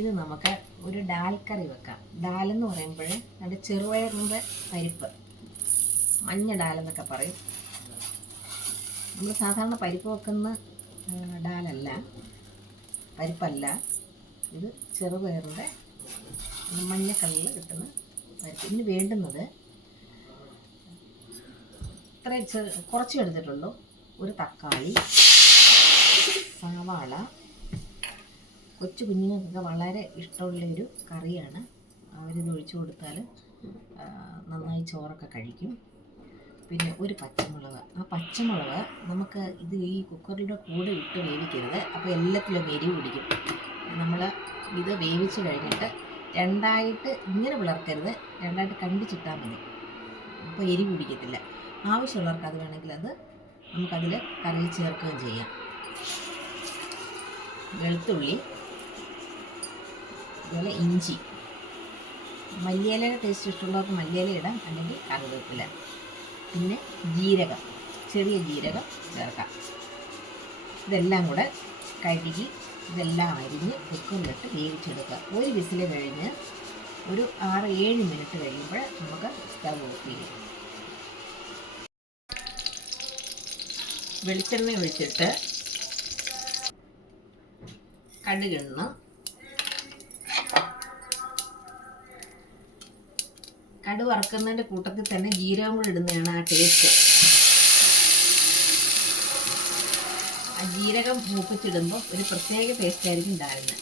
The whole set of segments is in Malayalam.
ഇത് നമുക്ക് ഒരു ഡാൽ കറി വെക്കാം. ഡാൽ എന്ന് പറയുമ്പോൾ നമ്മുടെ ചെറുപയറിന്റെ പരിപ്പ്. മഞ്ഞ ഡാൽ എന്നൊക്കെ പറയും. നമ്മൾ സാധാരണ പരിപ്പ് വെക്കുന്ന ഡാലല്ല പരിപ്പല്ല. ഇത് ചെറുപയറിന്റെ മഞ്ഞ കളറിൽ കിട്ടുന്ന പരിപ്പ്. ഇനി വേണ്ടുന്നത് ഇത്രയും ചെറു കുറച്ച് എടുത്തിട്ടുള്ളൂ. ഒരു തക്കാളി സവാള കൊച്ചു കുഞ്ഞുങ്ങൾക്കൊക്കെ വളരെ ഇഷ്ടമുള്ള ഒരു കറിയാണ്. അവരിത് ഒഴിച്ചു കൊടുത്താൽ നന്നായി ചോറൊക്കെ കഴിക്കും. പിന്നെ ഒരു പച്ചമുളക്. ആ പച്ചമുളക് നമുക്ക് ഇത് ഈ കുക്കറിന്റെ കൂടെ ഇട്ട് വേവിക്കരുത്. അപ്പോൾ എല്ലാത്തിലും എരിവ് പിടിക്കും. നമ്മൾ ഇത് വേവിച്ച് കഴിഞ്ഞിട്ട് രണ്ടായിട്ട് ഇങ്ങനെ വിളർക്കരുത് രണ്ടായിട്ട് കണ്ടിച്ചിട്ടാൽ മതി. അപ്പോൾ എരിവ് പിടിക്കത്തില്ല. ആവശ്യമുള്ളവർക്ക് അത് വേണമെങ്കിൽ അത് നമുക്കതിൽ കറിയിൽ ചേർക്കുകയും ചെയ്യാം. വെളുത്തുള്ളി അതുപോലെ ഇഞ്ചി. മല്ലിയിലയുടെ ടേസ്റ്റ് ഇഷ്ടമുള്ളവർക്ക് മല്ലിയില ഇടാം അല്ലെങ്കിൽ കറിവേപ്പില. പിന്നെ ജീരകം ചെറിയ ജീരകം ചേർക്കാം. ഇതെല്ലാം കൂടെ കഴുകി ഇതെല്ലാം അരിഞ്ഞ് കുക്കറിലിട്ട് വേവിച്ചെടുക്കുക. ഒരു വിസിൽ കഴിഞ്ഞ് ഒരു ആറ് ഏഴ് മിനിറ്റ് കഴിയുമ്പോൾ നമുക്ക് സ്റ്റവ് ഓഫ് ചെയ്യാം. വെളിച്ചെണ്ണ ഒഴിച്ചിട്ട് കടുകെണ്ണ കടുക് വറക്കുന്നതിന്റെ കൂട്ടത്തിൽ തന്നെ ജീരകം കൂടെ ഇടുന്നതാണ് ആ ടേസ്റ്റ് ആ ജീരകം മൂപ്പിച്ചിടുമ്പോൾ ഒരു പ്രത്യേക ടേസ്റ്റ് ആയിരിക്കും ഉണ്ടാകുന്നത്.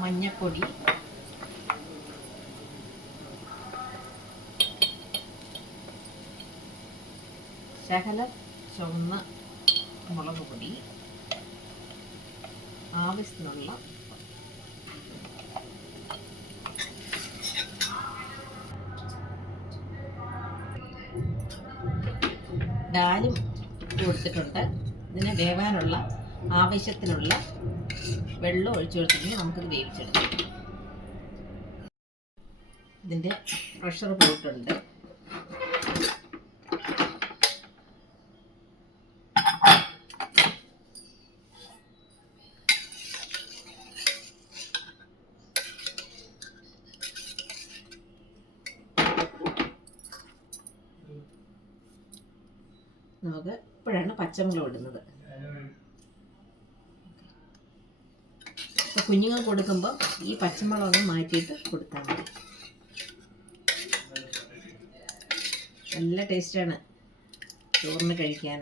മഞ്ഞപ്പൊടി. ശകല ചുവന്ന മുളക് പൊടി. ആവശ്യത്തിനുള്ള ഡാലും കൊടുത്തിട്ടുണ്ട്. ഇതിന് വേവാനുള്ള ആവശ്യത്തിനുള്ള വെള്ളം ഒഴിച്ചു കൊടുത്തിട്ടുണ്ടെങ്കിൽ നമുക്കിത് വേവിച്ചെടുക്കാം. ഇതിന്റെ പ്രഷർ പോയിട്ടുണ്ട്. നമുക്ക് ഇപ്പോഴാണ് പച്ചമുളക് ഇടുന്നത്. അപ്പോൾ കുഞ്ഞുങ്ങൾ കൊടുക്കുമ്പോൾ ഈ പച്ചമുളക് മാറ്റിയിട്ട് കൊടുത്താൽ മതി. നല്ല ടേസ്റ്റാണ് ചോറിന് കഴിക്കാൻ.